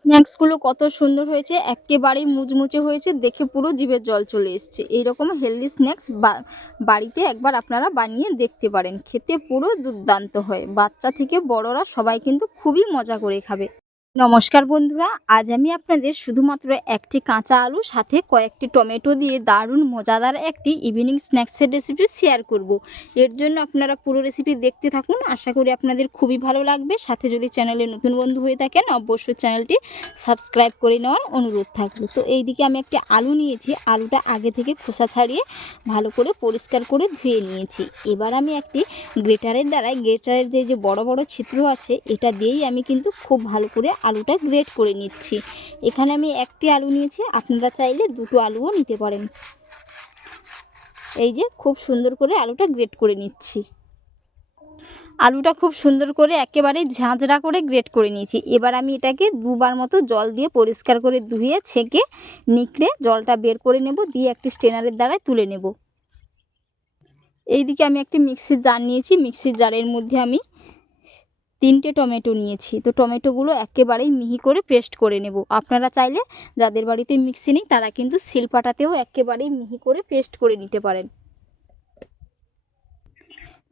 স্ন্যাক্সগুলো কত সুন্দর হয়েছে, একেবারেই মুচমুচে হয়েছে, দেখে পুরো জিভের জল চলে এসছে। এইরকম হেলদি স্ন্যাক্স বাড়িতে একবার আপনারা বানিয়ে দেখতে পারেন, খেতে পুরো দুর্দান্ত হয়। বাচ্চা থেকে বড়রা সবাই কিন্তু খুবই মজা করে খাবে। নমস্কার বন্ধুরা, আজ আমি আপনাদের শুধুমাত্র একটি কাঁচা আলু, সাথে কয়েকটি টমেটো দিয়ে দারুণ মজাদার একটি ইভিনিং স্ন্যাক্সের রেসিপি শেয়ার করব। এর জন্য আপনারা পুরো রেসিপি দেখতে থাকুন, আশা করি আপনাদের খুবই ভালো লাগবে। সাথে যদি চ্যানেলে নতুন বন্ধু হয়ে থাকেন, অবশ্যই চ্যানেলটি সাবস্ক্রাইব করে নেওয়ার অনুরোধ থাকল তো এইদিকে আমি একটি আলু নিয়েছি, আলুটা আগে থেকে খোসা ছাড়িয়ে ভালো করে পরিষ্কার করে ধুয়ে নিয়েছি। এবার আমি একটি গ্রেটারের দ্বারাই গ্রেটারের যে যে বড় বড় ছিদ্র আছে, এটা দিয়েই আমি কিন্তু খুব ভালো করে আলুটা গ্রেট করে নিচ্ছি। এখানে আমি একটি আলু নিয়েছি, আপনারা চাইলে দুটো আলুও নিতে পারেন। এই যে খুব সুন্দর করে আলুটা গ্রেট করে নিচ্ছি। আলুটা খুব সুন্দর করে একেবারে ঝাঁঝরা করে গ্রেট করে নিয়েছি। এবার আমি এটাকে দুবার মতো জল দিয়ে পরিষ্কার করে ধুয়ে, ছেঁকে, নিকড়ে জলটা বের করে নেব, দিয়ে একটি স্টেনারের দ্বারায় তুলে নেব। এইদিকে আমি একটি মিক্সির জার নিয়েছি। মিক্সির জারের মধ্যে আমি তিনটে টমেটো নিয়েছি। তো টমেটোগুলো একেবারেই মিহি করে পেস্ট করে নেব। আপনারা চাইলে যাদের বাড়িতে মিক্সি নেই, তারা কিন্তু শিলপাটাতেও একেবারেই মিহি করে পেস্ট করে নিতে পারেন।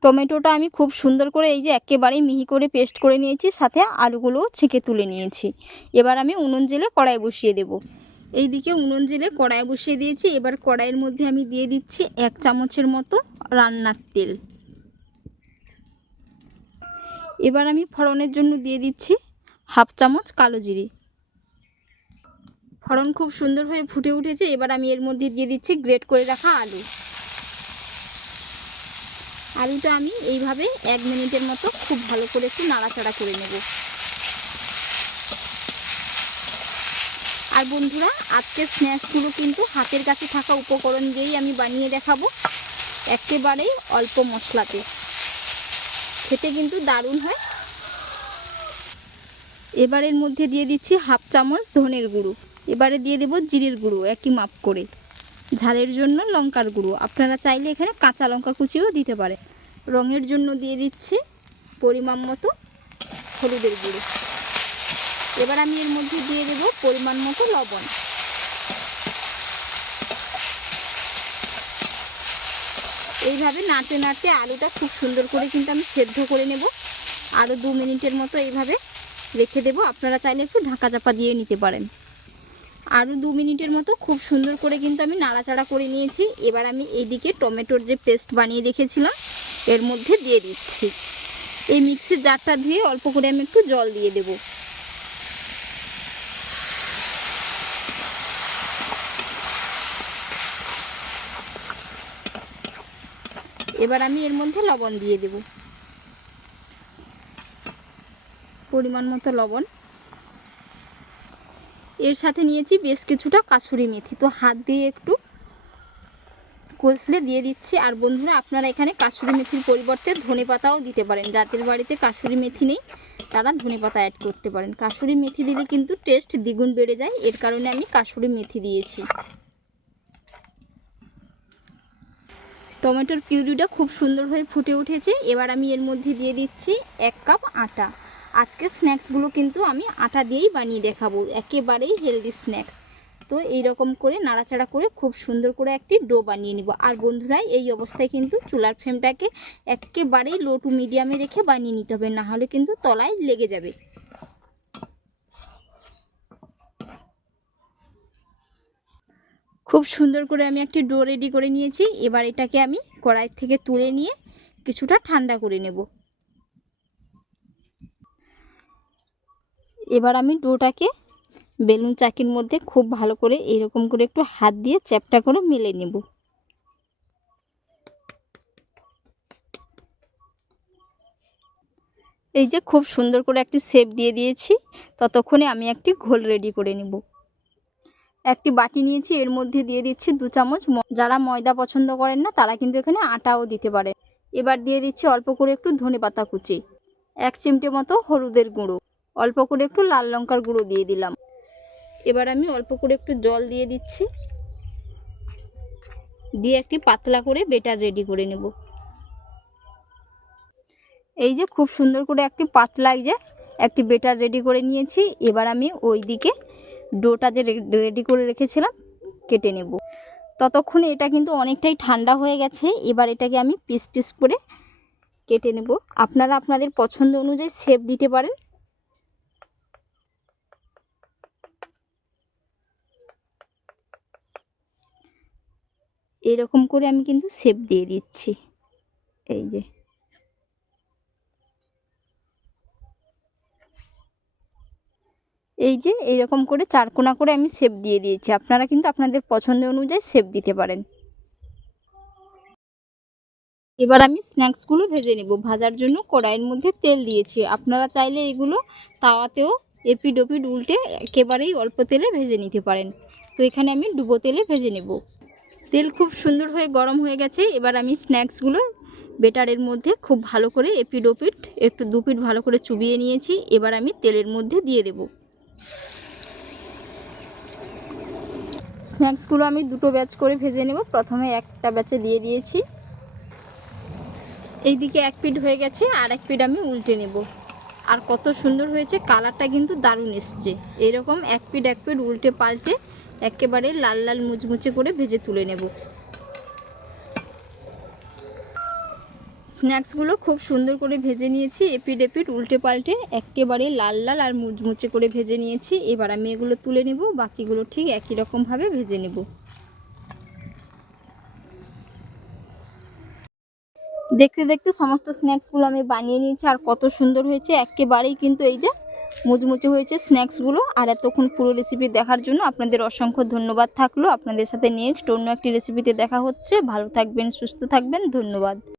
টমেটোটা আমি খুব সুন্দর করে এই যে একেবারেই মিহি করে পেস্ট করে নিয়েছি, সাথে আলুগুলোও ছেঁকে তুলে নিয়েছি। এবার আমি উনুন জেলে কড়াই বসিয়ে দেব। এই দিকে উনুন জেলে কড়াই বসিয়ে দিয়েছি। এবার কড়াইয়ের মধ্যে আমি দিয়ে দিচ্ছি এক চামচের মতো রান্নার তেল। এবার আমি ফড়নের জন্য দিয়ে দিচ্ছি হাফ চামচ কালো জিরে। ফড়ন খুব সুন্দর হয়ে ফুটে উঠেছে, এবার আমি এর মধ্যে দিয়ে দিচ্ছি গ্রেট করে রাখা আলু। আলুটা আমি এইভাবে এক মিনিটের মতো খুব ভালো করে একটু নাড়াচাড়া করে নেব। আর বন্ধুরা আজকের স্ন্যাক্সগুলো কিন্তু হাতের কাছে থাকা উপকরণ দিয়েই আমি বানিয়ে দেখাবো। একেবারেই অল্প মশলাতে। খেতে কিন্তু দারুণ হয়। এবারের মধ্যে দিয়ে দিচ্ছি হাফ চামচ ধনের গুঁড়ো। এবারে দিয়ে দেবো জিরের গুঁড়ো, একই মাপ করে। ঝালের জন্য লঙ্কার গুঁড়ো। আপনারা চাইলে এখানে কাঁচা লঙ্কা কুচিও দিতে পারে রঙের জন্য দিয়ে দিচ্ছি পরিমাণ মতো হলুদের গুঁড়ো। এবার আমি এর মধ্যে দিয়ে দেবো পরিমাণ মতো লবণ। এইভাবে নাড়তে নাড়তে আলুটা খুব সুন্দর করে কিন্তু আমি সেদ্ধ করে নেব। আরও দু মিনিটের মতো এইভাবে রেখে দেব। আপনারা চাইলে একটু ঢাকা চাপা দিয়ে নিতে পারেন। আরও দু মিনিটের মতো খুব সুন্দর করে কিন্তু আমি নাড়াচাড়া করে নিয়েছি। এবার আমি এইদিকে টমেটোর যে পেস্ট বানিয়ে রেখেছিলাম, এর মধ্যে দিয়ে দিচ্ছি। এই মিক্সির জারটা ধুয়ে অল্প করে আমি একটু জল দিয়ে দেবো। এবার আমি এর মধ্যে লবণ দিয়ে দেব। পরিমাণ মতো লবণ। এর সাথে নিয়েছি বেশ কিছুটা কাসুরি মেথি। তো হাত দিয়ে একটু কষলে দিয়ে দিচ্ছি। আর বন্ধুরা, আপনারা এখানে কাসুরি মেথির পরিবর্তে ধনে পাতাও দিতে পারেন। যাদের বাড়িতে কাসুরি মেথি নেই, তারা ধনে পাতা অ্যাড করতে পারেন। কাসুরি মেথি দিলে কিন্তু টেস্ট দ্বিগুণ বেড়ে যায়। এর কারণে আমি কাসুরি মেথি দিয়েছি। টমেটোর পিউরিটা খুব সুন্দর হয়ে ফুটে উঠেছে। এবার আমি এর মধ্যে দিয়ে দিচ্ছি এক কাপ আটা। আজকে স্ন্যাক্সগুলো কিন্তু আমি আটা দিয়েই বানিয়ে দেখাবো। একেবারেই হেলদি স্ন্যাক্স। তো এই রকম করে নাড়াচাড়া করে খুব সুন্দর করে একটি ডো বানিয়ে নিব। আর বন্ধুরাই এই অবস্থায় কিন্তু চুলার ফ্লেমটাকে একেবারেই লো টু মিডিয়ামে রেখে বানিয়ে নিতে হবে, নাহলে কিন্তু তলায় লেগে যাবে। খুব সুন্দর করে আমি একটি ডো রেডি করে নিয়েছি। এবার এটাকে আমি কড়াই থেকে তুলে নিয়ে কিছুটা ঠান্ডা করে নেব। এবার আমি ডোটাকে বেলুন চাকির মধ্যে খুব ভালো করে এরকম করে একটু হাত দিয়ে চ্যাপটা করে মেলে নেব। এই যে খুব সুন্দর করে একটি শেপ দিয়ে দিয়েছি। ততক্ষণে আমি একটি ঘোল রেডি করে নেব। একটি বাটি নিয়েছি, এর মধ্যে দিয়ে দিচ্ছি দু চামচ যারা ময়দা পছন্দ করেন না, তারা কিন্তু এখানে আটাও দিতে পারে। এবার দিয়ে দিচ্ছি অল্প করে একটু ধনে পাতা কুচি, এক চিমটে মতো হলুদের গুঁড়ো, অল্প করে একটু লাল লঙ্কার গুঁড়ো দিয়ে দিলাম। এবার আমি অল্প করে একটু জল দিয়ে দিচ্ছি। দিয়ে একটি পাতলা করে বেটার রেডি করে নেব। এই যে খুব সুন্দর করে একটি পাতলা যে, একটি বেটার রেডি করে নিয়েছি। এবার আমি ওই দিকে ডোটা যে রেডি করে রেখেছিলাম, কেটে নেব। ততক্ষণে এটা কিন্তু অনেকটাই ঠান্ডা হয়ে গেছে, এবার এটাকে আমি পিস পিস করে কেটে নেব। আপনারা আপনাদের পছন্দ অনুযায়ী শেপ দিতে পারেন। এরকম করে আমি কিন্তু শেপ দিয়ে দিচ্ছি। এই যে। এই যে এইরকম করে চারকোনা করে আমি শেপ দিয়ে দিয়েছি। আপনারা কিন্তু আপনাদের পছন্দ অনুযায়ী শেপ দিতে পারেন। এবার আমি স্ন্যাক্সগুলো ভেজে নেব। ভাজার জন্য কড়াইয়ের মধ্যে তেল দিয়েছি। আপনারা চাইলে এগুলো তাওয়াতেও এপিড ওপিড উল্টে একেবারেই অল্প তেলে ভেজে নিতে পারেন। তো এখানে আমি ডুবো তেলে ভেজে নেব। তেল খুব সুন্দর হয়ে গরম হয়ে গেছে। এবার আমি স্ন্যাক্সগুলো বেটারের মধ্যে খুব ভালো করে এপিড ওপিড একটু দুপিট ভালো করে চুবিয়ে নিয়েছি। এবার আমি তেলের মধ্যে দিয়ে দেব। স্ন্যাক্সগুলো আমি দুটো ব্যাচ করে ভেজে নেব। প্রথমে একটা ব্যাচে দিয়ে দিয়েছি। এইদিকে এক পিঠ হয়ে গেছে, আর এক পিঠ আমি উল্টে নেব। আর কত সুন্দর হয়েছে, কালারটা কিন্তু দারুণ এসছে। এরকম এক পিঠ এক পিঠ উল্টে পাল্টে একেবারে লাল লাল মুচমুচে করে ভেজে তুলে নেব। স্ন্যাক্সগুলো খুব সুন্দর করে ভেজে নিয়েছি এপিড এপিড উল্টে পাল্টে, একেবারে লাল লাল আর মুচমুচে করে ভেজে নিয়েছি। এবার আমি এগুলো তুলে নেব, বাকিগুলো ঠিক একই রকমভাবে ভেজে নেব। দেখতে দেখতে সমস্ত স্ন্যাক্সগুলো আমি বানিয়ে নিয়েছি, আর কত সুন্দর হয়েছে, একেবারেই কিন্তু এই যে মুচমুচে হয়েছে স্ন্যাক্সগুলো। আর এতক্ষণ পুরো রেসিপি দেখার জন্য আপনাদের অসংখ্য ধন্যবাদ থাকল। আপনাদের সাথে নেক্সট অন্য একটি রেসিপিতে দেখা হচ্ছে। ভালো থাকবেন, সুস্থ থাকবেন, ধন্যবাদ।